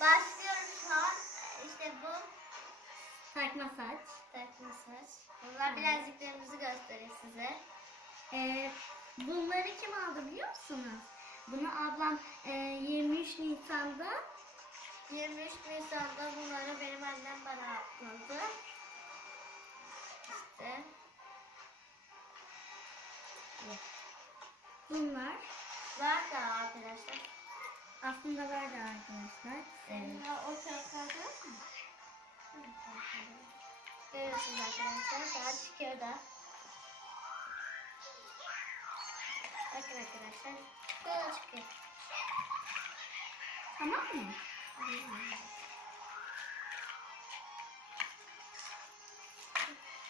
Başlıyoruz şu an. İşte bu Takma saç. takma saç. Bunlar bileziklerimizi göstereyim size. Ee, bunları kim aldı biliyor musunuz? Bunu ablam e, 23 Nisan'da 23 Nisan'da bunları benim annem bana aldı. İşte bunlar var da arkadaşlar. Aslında vardı arkadaşlar. Evet. Ee, o çantada mı? Görüyorsunuz arkadaşlar. Daha çıkıyor da. Bakın arkadaşlar. Böyle çıkıyor. Tamam mı?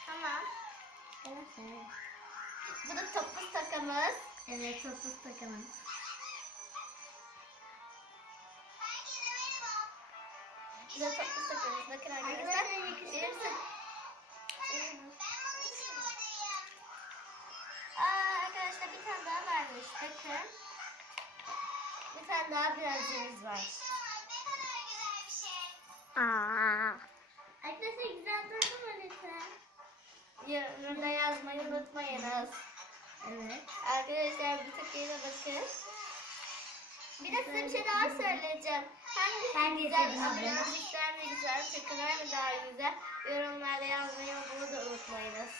Tamam. Evet, evet. Bu da topuz takamız. Evet, topuz takalım. Bu da topuz takamız. Bakın arkadaşlar. Benim sı- Aa, arkadaşlar bir tane daha varmış. Bakın. Bir tane daha birazcığımız var. Aa. Arkadaşlar güzel durdu mu lütfen? Yorumlarda yazmayı unutmayınız. Evet. Arkadaşlar bu takıyla bakın. Bir de size bir şey daha söyleyeceğim. Hangisi Hangisi güzel, bilezikler mi güzel, takılar mı daha güzel? Yorumlarda yazmayı bunu da unutmayınız.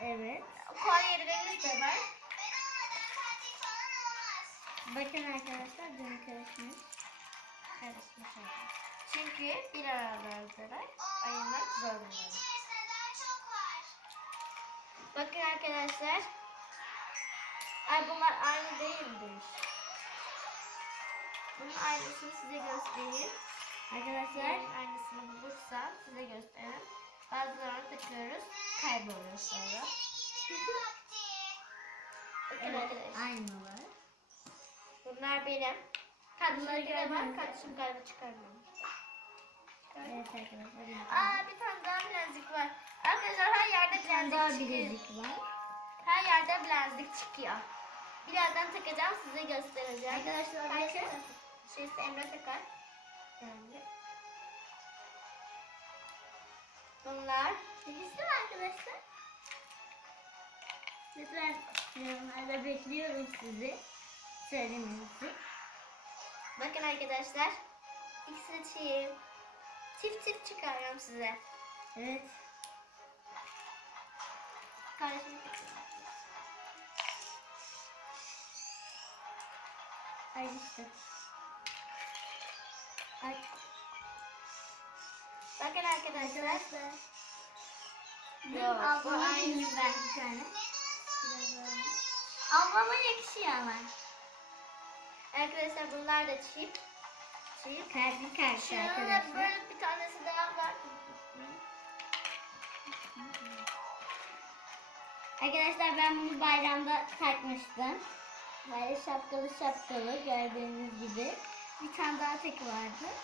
Evet. Kolyelerimiz de var. Bakın arkadaşlar dün karışmış. Karışmış oldu. Çünkü bir aralardalar. Ayırmak zorundayım. Bakın arkadaşlar. Ay bunlar aynı değildir. Bunun aynısını size göstereyim. Arkadaşlar aynısını bulursam size gösteririm. Bazılarını takıyoruz. Kayboluyor sonra. Evet, aynılar. Bunlar benim. Bunları göre var. Kardeşim galiba çıkarmamış. Evet arkadaşlar. Aa bir tane daha bilezik var. Arkadaşlar her yerde Bir tane daha çıkıyor. bilezik var. Her yerde bilezik çıkıyor. Birazdan takacağım size göstereceğim. Arkadaşlar Herkes şeysi Emre takar. Yani. Bunlar Çekilsin arkadaşlar. Lütfen yorumlarda bekliyorum sizi. Söylemenizi. bakın arkadaşlar. İkisi de çift. Çift çıkarıyorum size. Evet. Kardeşim takıyor. Ay işte. Bakın arkadaşlar. Benim ablama aynı. ben bir tane. Ablama yakışıyor ama. Arkadaşlar bunlar da çift. Çift. Kalbi karşı arkadaşlar. böyle bir tanesi daha var. Arkadaşlar ben bunu bayramda takmıştım. Böyle şapkalı şapkalı gördüğünüz gibi. Bir tane daha teki vardı.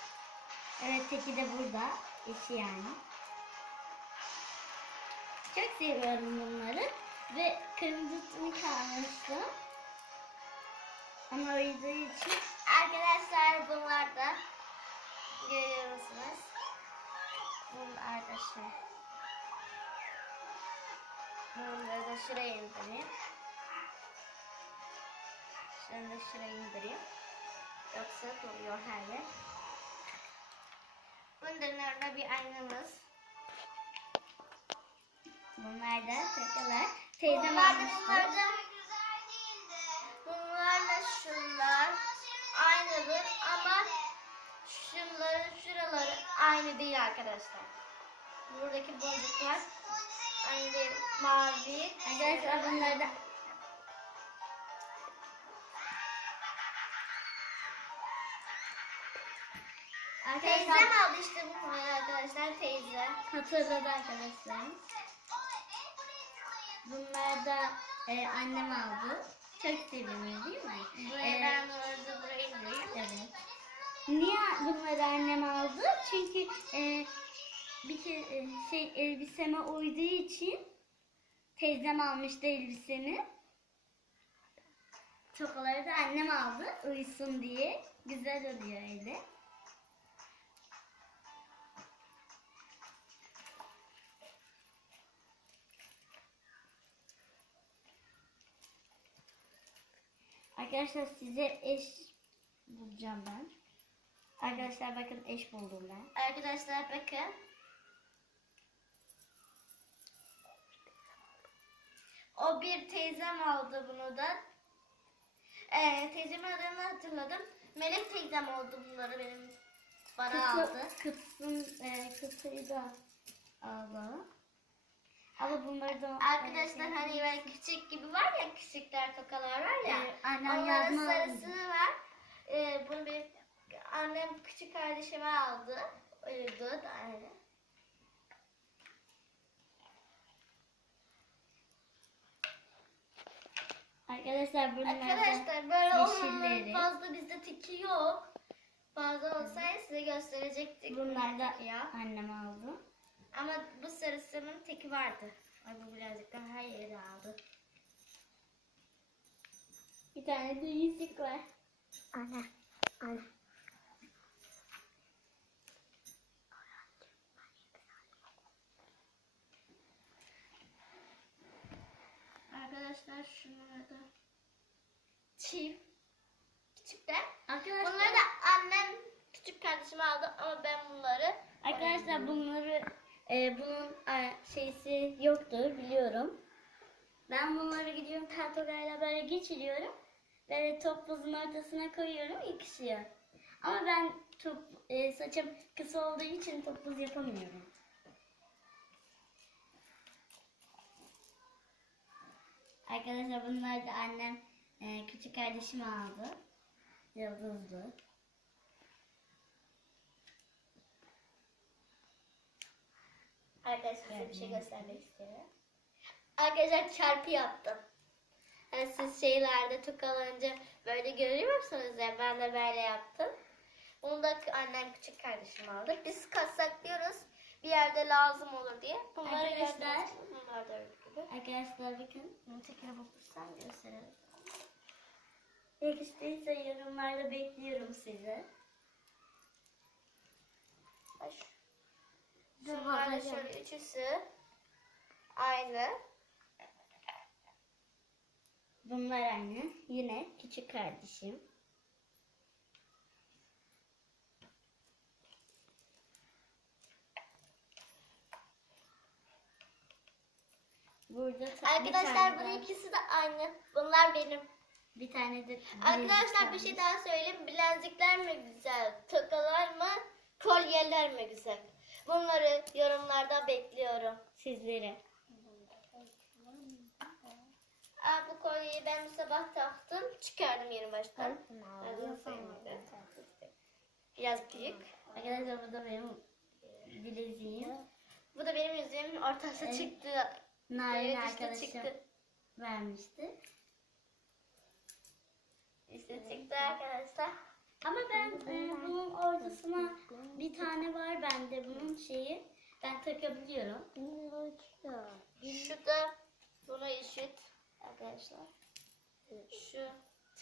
Evet teki de burada. Eşi yani. Çok seviyorum bunları. Ve kırmızısını kalmıştım. Ama uyuduğu için Arkadaşlar bunlar da görüyor musunuz? Bunlar da şey. Bunları da şuraya indireyim. Şunu da şuraya indireyim. Yoksa oluyor her yer. Bunların orada bir aynamız. bunlar da takılar. Teyzem Bunlar da almıştı. bunlar da bunlarla şunlar aynıdır ama şunların şuraları aynı değil arkadaşlar. Buradaki boncuklar aynı değil. Mavi. Arkadaşlar bunları da Teyzem aldı işte bunları arkadaşlar teyze. hatırladı arkadaşlar. Bunlar da e, annem aldı. Çok sevimli değil mi? Buraya E, ben orada buraya indireyim. Evet. Niye bunları annem aldı? Çünkü e, bir kere e, şey elbiseme uyduğu için teyzem almıştı elbiseni. Tokaları da annem aldı uyusun diye. Güzel oluyor öyle. Arkadaşlar size eş bulacağım ben. Arkadaşlar bakın eş buldum ben. Arkadaşlar bakın. O bir teyzem aldı bunu da. Ee, teyzemin adını hatırladım. Melek teyzem oldu bunları benim bana aldı. Kutu, kutusun, e, kutuyu da aldı. Ama bunları da... Arkadaşlar hani böyle küçük gibi var ya küçükler tokalar var ya. Ee, annem onların sarısı var. Ee, bunu bir annem küçük kardeşime aldı. Uyudu da aynı. Arkadaşlar bunlar da... Arkadaşlar böyle olmanın fazla bizde tiki yok. Fazla olsaydı size gösterecektik. Bunlar da ya. annem aldı. Ama bu sarısının teki vardı. Ay bu birazcık daha her yeri aldı. Bir tane de yüzük var. Ana. Ana. Arkadaşlar şunları da çift. Küçükler. Arkadaşlar, Bunları da annem küçük kardeşime aldı ama ben bunları arkadaşlar bunları e, bunun e, şeysi yoktur biliyorum. Ben bunları gidiyorum kartogayla böyle geçiriyorum. Böyle topuzun ortasına koyuyorum yakışıyor. Ama ben top, e, saçım kısa olduğu için topuz yapamıyorum. Arkadaşlar bunlar da annem e, küçük kardeşime aldı. Yıldızlı. Arkadaşlar size bir şey göstermek istiyorum. Arkadaşlar çarpı yaptım. Hani siz şeylerde tokalanınca böyle görüyor musunuz ya ben de böyle yaptım. Bunu da annem küçük kardeşim aldı. Biz saklıyoruz bir yerde lazım olur diye. Bunları Arkadaşlar. Bunlar da. Arkadaşlar bakın. Bunu tekrar bulursam gösterelim. Yakıştıysa yorumlarda bekliyorum sizi. Ay şu- Dur, Bunlar şöyle üçüsü aynı. Bunlar aynı. Yine küçük kardeşim. Burada Arkadaşlar bunun ikisi de aynı. Bunlar benim. bir tane de Arkadaşlar bir şey daha söyleyeyim. Bilezikler mi güzel, tokalar mı, kolyeler mi güzel? Bunları yorumlarda bekliyorum. sizlere. Aa, bu kolyeyi ben bu sabah taktım. Çıkardım yeni baştan. Sevmedim. Biraz büyük. Arkadaşlar bu da benim bileziğim. Bu da benim yüzüğümün ortası Evet. çıktı. Narin arkadaşım çıktı. vermişti. İşte çıktı arkadaşlar. Ama ben e, bunun ortasına bir tane var bende bunun şeyi. Ben takabiliyorum. Şu da buna eşit arkadaşlar. Şu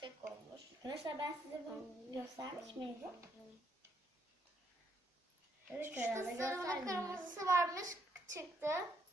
tek olmuş. Arkadaşlar ben size bunu göstermiş miydim? Evet Şurada herhalde sarılı kırmızısı varmış çıktı.